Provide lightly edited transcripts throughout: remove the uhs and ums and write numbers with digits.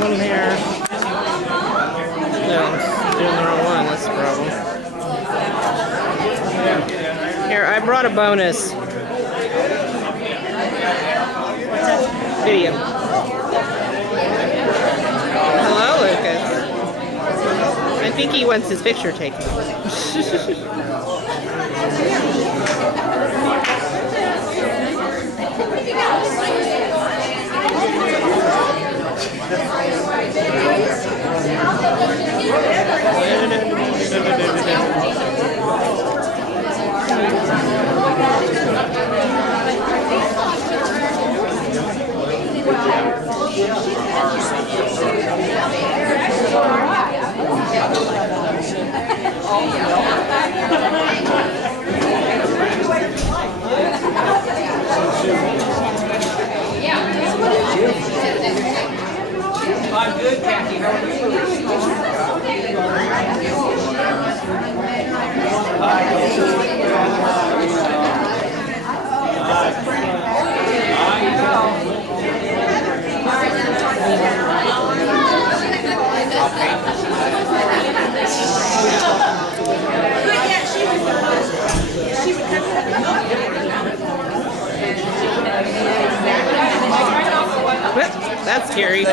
one here. No, I'm doing the wrong one. That's the problem. Here, I brought a bonus video. Hello, Lucas. I think he wants his picture taken. I'm good, Kathy. How are That's scary.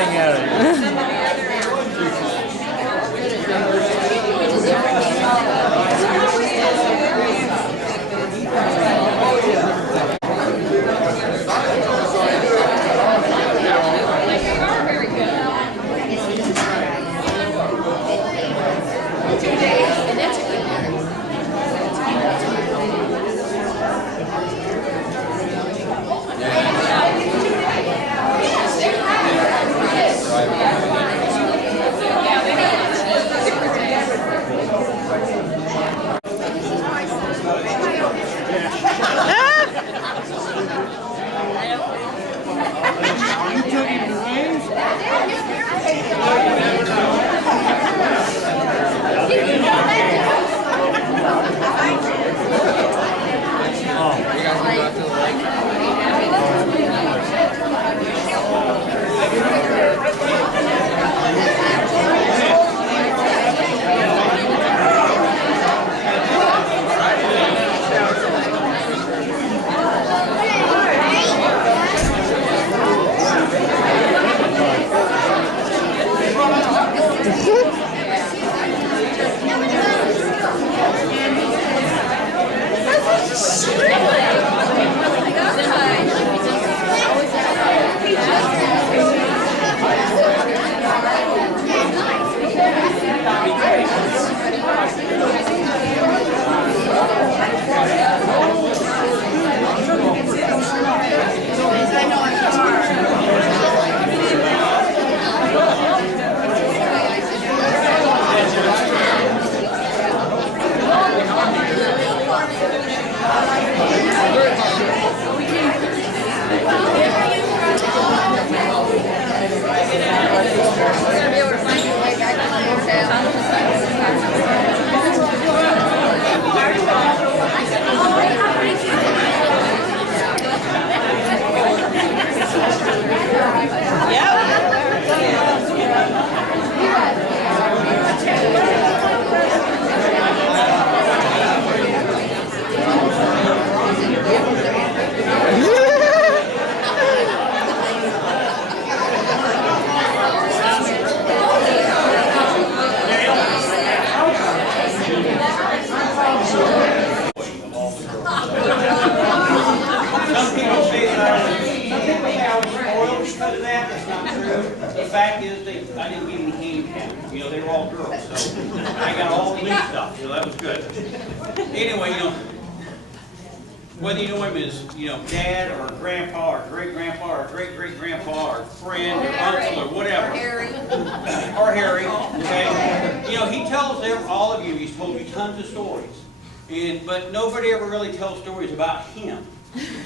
The fact is, I didn't get any handicaps. You know, they were all girls, so I got all the new stuff, so that was good. Anyway, you know, whether you know him as, you know, dad or grandpa or great-grandpa or great-great-grandpa or friend or uncle or whatever. Or Harry, okay? You know, he tells all of you, he's told you tons of stories. But nobody ever really tells stories about him.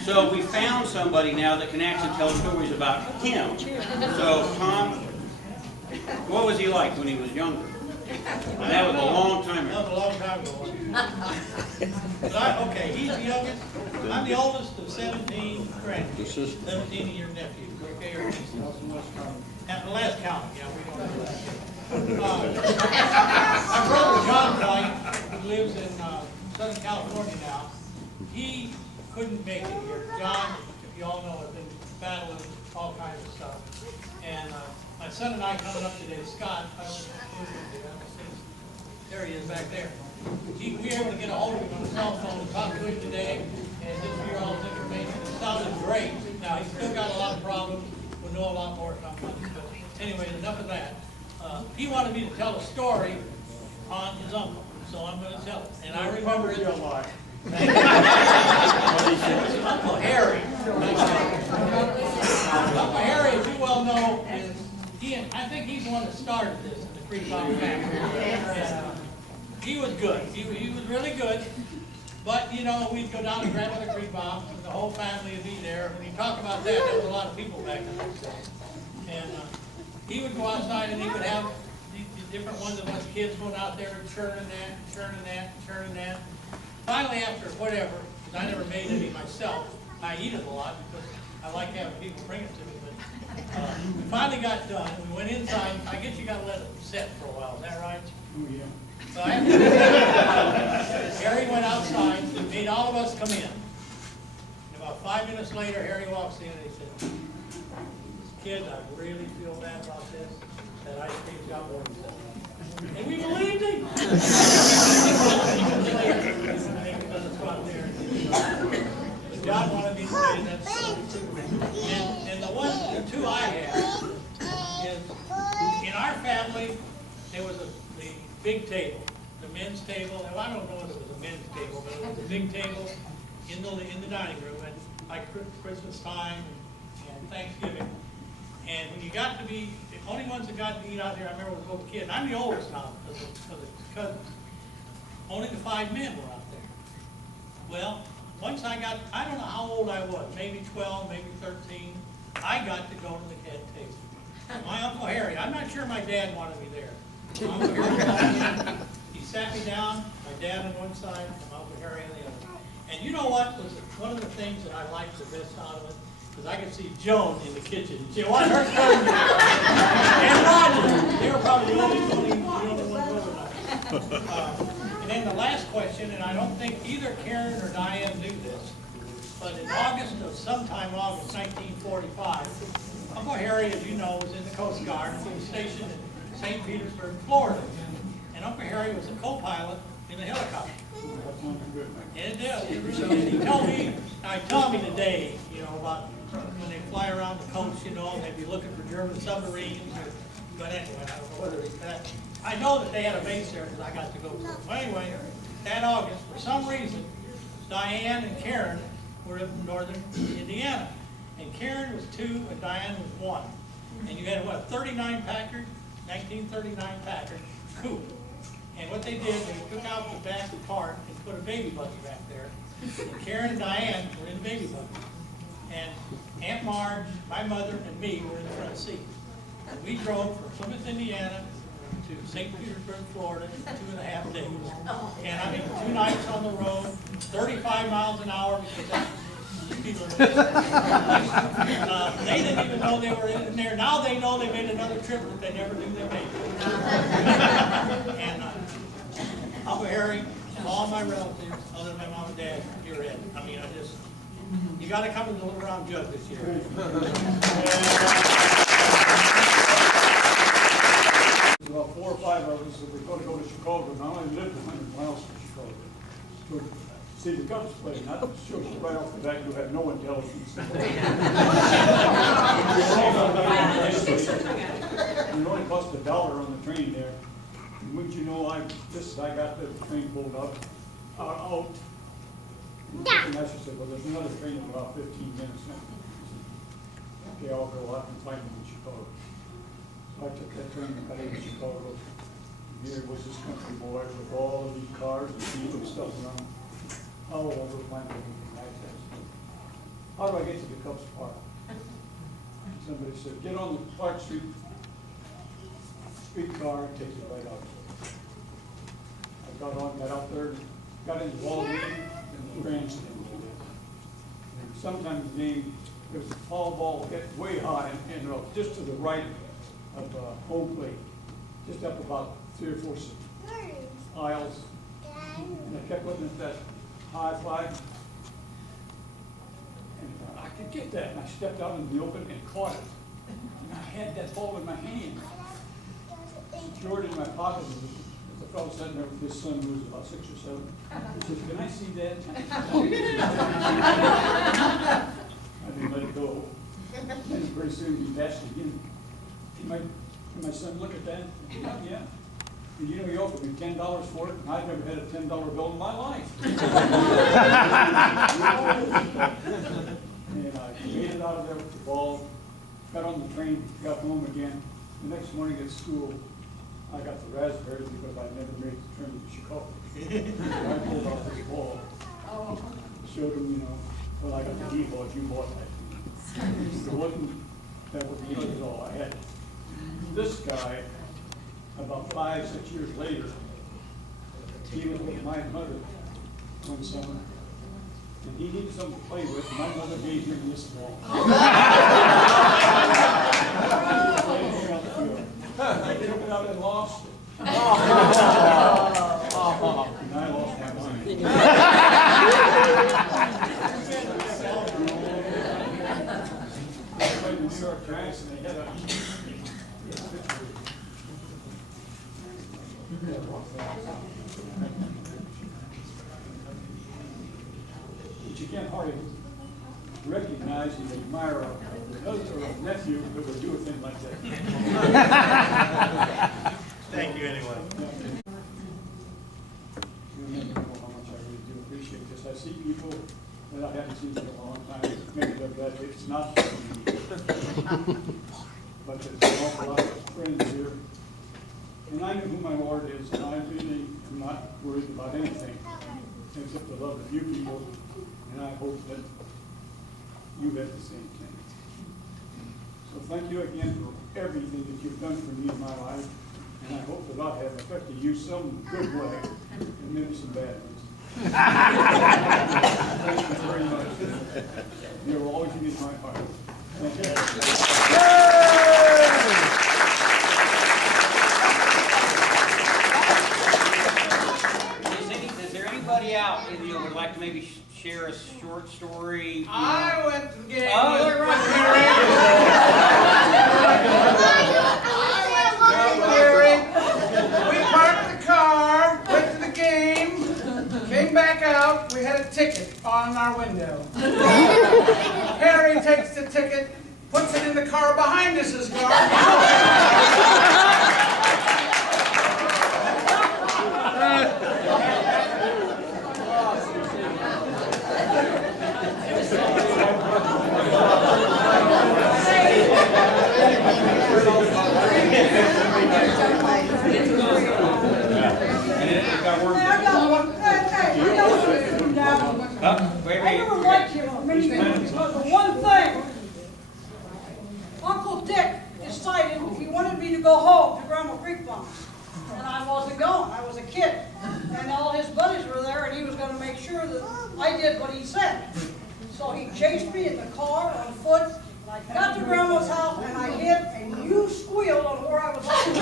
So we found somebody now that can actually tell stories about him. So Tom, what was he like when he was younger? And that was a long time ago. That was a long time ago. Okay, he's the youngest. I'm the oldest of 17 grandkids, 17 of your nephews, okay, or nieces. At the last count, yeah, we don't know that. My brother John White, who lives in Southern California now, he couldn't make it here. John, if you all know, has been battling all kinds of stuff. And my son and I coming up today, Scott, I don't know, there he is back there. We were able to get a hold of him on the cell phone and talk to him today and just hear all his information. It sounded great. Now, he's still got a lot of problems. We'll know a lot more sometimes. But anyway, enough of that. He wanted me to tell a story on his uncle, so I'm going to tell it. And I remember it. Uncle Harry. Uncle Harry, as you well know, is I think he's the one that started this in the Creekbaum family. And, he was good. He was really good. But, you know, we'd go down to Grandmother Creekbaum, and the whole family would be there. When you talk about that, there was a lot of people back in those days. And he would go outside, and he would have these different ones of us kids going out there and churning that. Finally, after whatever, because I never made any myself, I eat it a lot because I like having people bring it to me. But we finally got done. We went inside. I guess you got to let it set for a while. Is that right? Oh, yeah. So Harry went outside and made all of us come in. And about 5 minutes later, Harry walks in and he said, "Kids, I really feel bad about this. That ice cream's got more than that." And we believed him. But God wanted me to say that story. And the two I have is, in our family, there was the big table, the men's table. Well, I don't know if it was a men's table, but it was a big table in the dining room, and like Christmas time and Thanksgiving. And when you got to be the only ones that got to eat out there, I remember was little kids. I'm the oldest now because of cousins. Only the 5 men were out there. Well, once I don't know how old I was, maybe 12, maybe 13. I got to go to the head table. My Uncle Harry. I'm not sure my dad wanted me there. Uncle Harry, he sat me down, my dad on one side, and Uncle Harry on the other. And you know what was one of the things that I liked the best out of it? Because I could see Joan in the kitchen. She wanted her cousin. And Roger. They were probably the only ones over there. And then the last question, and I don't think either Karen or Diane knew this, but in sometime August 1945, Uncle Harry, as you know, was in the Coast Guard. He was stationed in St. Petersburg, Florida. And Uncle Harry was a co-pilot in a helicopter. And it did. It really did. He told me today, you know, about when they fly around the coast, you know, they'd be looking for German submarines. But anyway, I don't know whether it's that. I know that they had a base there because I got to go to it. Well, anyway, that August, for some reason, Diane and Karen were in northern Indiana. And Karen was 2 and Diane was 1. And you had, what, a 39 Packard, 1939 Packard coupe. And what they did, they took out the back part and put a baby buggy back there. And Karen and Diane were in the baby buggy. And Aunt Marge, my mother, and me were in the front seat. And we drove from Plymouth, Indiana to St. Petersburg, Florida in 2.5 days. And I mean, 2 nights on the road, 35 miles an hour because that's people they didn't even know they were in there. Now they know they made another trip that they never knew they made. And Uncle Harry, all my relatives, other than my mom and dad, you're in. I mean, you got to come to the Little Round Jug this year. About 4 or 5 of us that were going to go to Chicago. Now I lived 100 miles from Chicago. To see the Cubs play, not to show you right off the bat you had no intelligence. It only cost $1 on the train there. And wouldn't you know, I got the train pulled up, out. And I should say, well, there's another train in about 15 minutes now. Okay, I'll go out and find them in Chicago. I took that train and got into Chicago. Here was this country boy with all of these cars and people and stuff around. All over planet anything like that. How do I get to the Cubs Park? Somebody said, get on the Clark Street streetcar and take you right out there. I got out there, got into Walgreens and the grandstand. sometimes named, there was a foul ball hit way high and just to the right of home plate, just up about 3 or 4 aisles. And I kept looking at that high fly. And I could get that, and I stepped out in the open and caught it. And I had that ball in my hand, secured in my pocket. The fellow sitting there with his son, who was about 6 or 7. He says, "Can I see that?" I didn't let it go. And pretty soon he asked again, can my son look at that? Yeah. And you know, he offered me $10 for it, and I've never had a $10 bill in my life. And I made it out of there with the ball, got on the train, got home again. The next morning at school, I got the raspberries because I never made the train to Chicago. So I pulled out this ball, showed them, you know, well, I got the D-ball, you bought that. It wasn't, that was all I had. This guy, about 5, 6 years later, he was with my mother one summer, and he needed something to play with, and my mother gave him this ball. I took it out and lost it. And I lost my mind. I played the New York Giants, and they had a picture. But you can't hardly recognize and admire a cousin or a nephew that would do a thing like that. Thank you anyway. You know how much I really do appreciate this. I see people that I haven't seen in a long time. Maybe that it's not, but there's an awful lot of friends here. And I know who my Lord is, and I really am not worried about anything except the love of you people, and I hope that you have the same thing. So thank you again for everything that you've done for me in my life, and I hope that I have affected you some good way, and maybe some bad ones. Thank you very much. You will always be in my heart. Thank you. Is there anybody out who would like to maybe share a short story? I went to the game. Oh, Look right here. We parked the car, went to the game, came back out. We had a ticket on our window. Harry takes the ticket, puts it in the car behind us' car. I never liked him many times, but the one thing, Uncle Dick decided he wanted me to go home to Grandma Creek Farm. And I wasn't going, I was a kid. And all his buddies were there, and he was going to make sure that I did what he said. So he chased me in the car on foot, and I got to Grandma's house, and I hid, and you squealed on where I was going.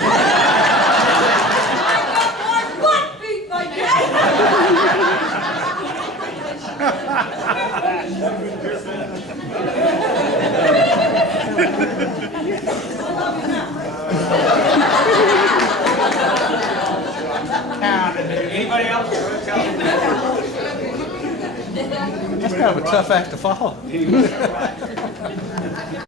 I got my butt beat by Dick. Anybody else? It's kind of a tough act to follow.